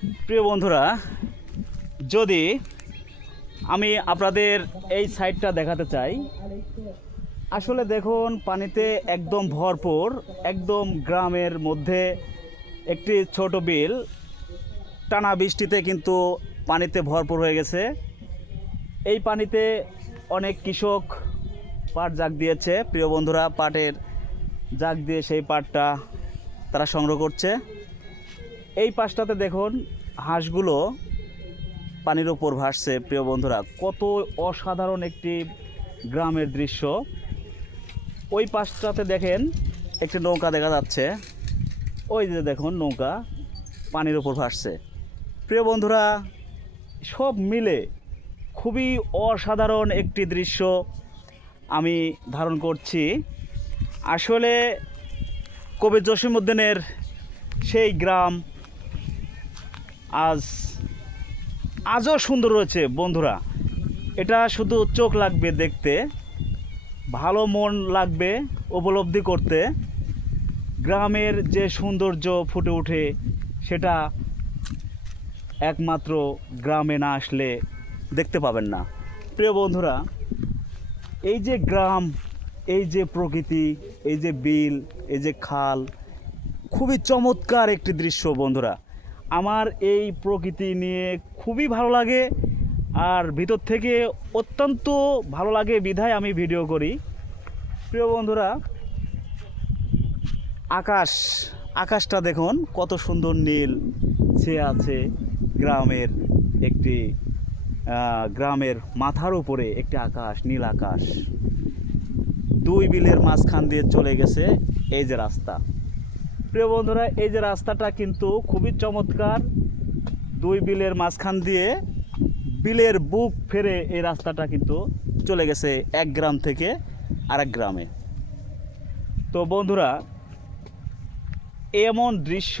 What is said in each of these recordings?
প্রিয় বন্ধুরা, যদি আমি আপনাদের এই সাইডটা দেখাতে চাই, আসলে দেখুন পানিতে একদম ভরপুর, একদম গ্রামের মধ্যে একটি ছোট বিল টানা বৃষ্টিতে কিন্তু পানিতে ভরপুর হয়ে গেছে। এই পানিতে অনেক কৃষক পাট জাগ দিয়েছে। প্রিয় বন্ধুরা, পাটের জাগ দিয়ে সেই পাটটা তারা সংগ্রহ করছে। এই পাশটাতে দেখুন হাঁসগুলো পানির ওপর ভাসছে। প্রিয় বন্ধুরা, কত অসাধারণ একটি গ্রামের দৃশ্য। ওই পাশটাতে দেখেন একটি নৌকা দেখা যাচ্ছে, ওই যে দেখুন নৌকা পানির ওপর ভাসছে। প্রিয় বন্ধুরা, সব মিলে খুবই অসাধারণ একটি দৃশ্য আমি ধারণ করছি। আসলে কবি জসিমউদ্দিনের সেই গ্রাম আজও সুন্দর রয়েছে। বন্ধুরা, এটা শুধু চোখ লাগবে দেখতে, ভালো মন লাগবে উপলব্ধি করতে। গ্রামের যে সৌন্দর্য ফুটে ওঠে সেটা একমাত্র গ্রামে না আসলে দেখতে পাবেন না। প্রিয় বন্ধুরা, এই যে গ্রাম, এই যে প্রকৃতি, এই যে বিল, এই যে খাল, খুবই চমৎকার একটি দৃশ্য। বন্ধুরা, আমার এই প্রকৃতি নিয়ে খুবই ভালো লাগে, আর ভিতর থেকে অত্যন্ত ভালো লাগে বিধায় আমি ভিডিও করি। প্রিয় বন্ধুরা, আকাশটা দেখুন কত সুন্দর নীল ছেয়ে আছে। গ্রামের মাথার উপরে একটি আকাশ, নীল আকাশ। দুই বিলের মাঝখান দিয়ে চলে গেছে এই যে রাস্তা। প্রিয় বন্ধুরা, এই যে রাস্তাটা কিন্তু খুবই চমৎকার। দুই বিলের মাঝখান দিয়ে বিলের বুক ফেরে এই রাস্তাটা কিন্তু চলে গেছে এক গ্রাম থেকে আরেক গ্রামে। তো বন্ধুরা, এমন দৃশ্য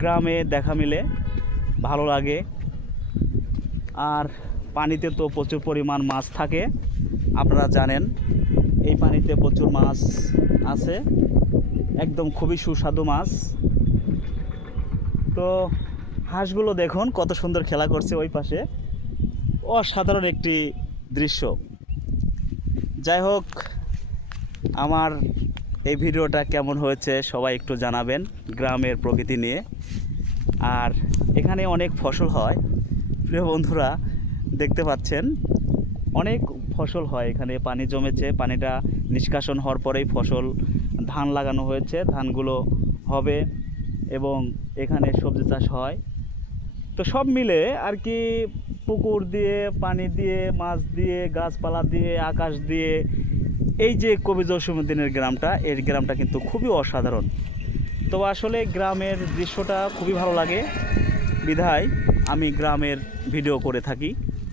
গ্রামে দেখা মিলে ভালো লাগে। আর পানিতে তো প্রচুর পরিমাণ মাছ থাকে, আপনারা জানেন। এই পানিতে প্রচুর মাছ আছে, একদম খুবই সুস্বাদু মাছ। তো হাঁসগুলো দেখুন কত সুন্দর খেলা করছে ওই পাশে, অসাধারণ একটি দৃশ্য। যাই হোক, আমার এই ভিডিওটা কেমন হয়েছে সবাই একটু জানাবেন গ্রামের প্রকৃতি নিয়ে। আর এখানে অনেক ফসল হয়। প্রিয় বন্ধুরা, দেখতে পাচ্ছেন অনেক ফসল হয় এখানে। পানি জমেছে, পানিটা নিষ্কাশন হওয়ার পরেই ধান লাগানো হয়েছে, ধানগুলো হবে এবং এখানে সবজি চাষ হয়। তো সব মিলে আর কি, পুকুর দিয়ে, পানি দিয়ে, মাছ দিয়ে, গাছপালা দিয়ে, আকাশ দিয়ে, এই যে কবি জসিমউদ্দিনের গ্রামটা, এই গ্রামটা কিন্তু খুবই অসাধারণ। তো আসলে গ্রামের দৃশ্যটা খুবই ভালো লাগে বিধায় আমি গ্রামের ভিডিও করে থাকি,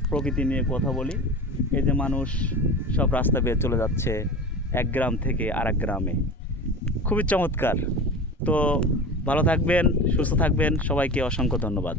প্রকৃতি নিয়ে কথা বলি। এই যে মানুষ সব রাস্তা বেয়ে চলে যাচ্ছে এক গ্রাম থেকে আরেক গ্রামে, খুবই চমৎকার। তো ভালো থাকবেন, সুস্থ থাকবেন, সবাইকে অসংখ্য ধন্যবাদ।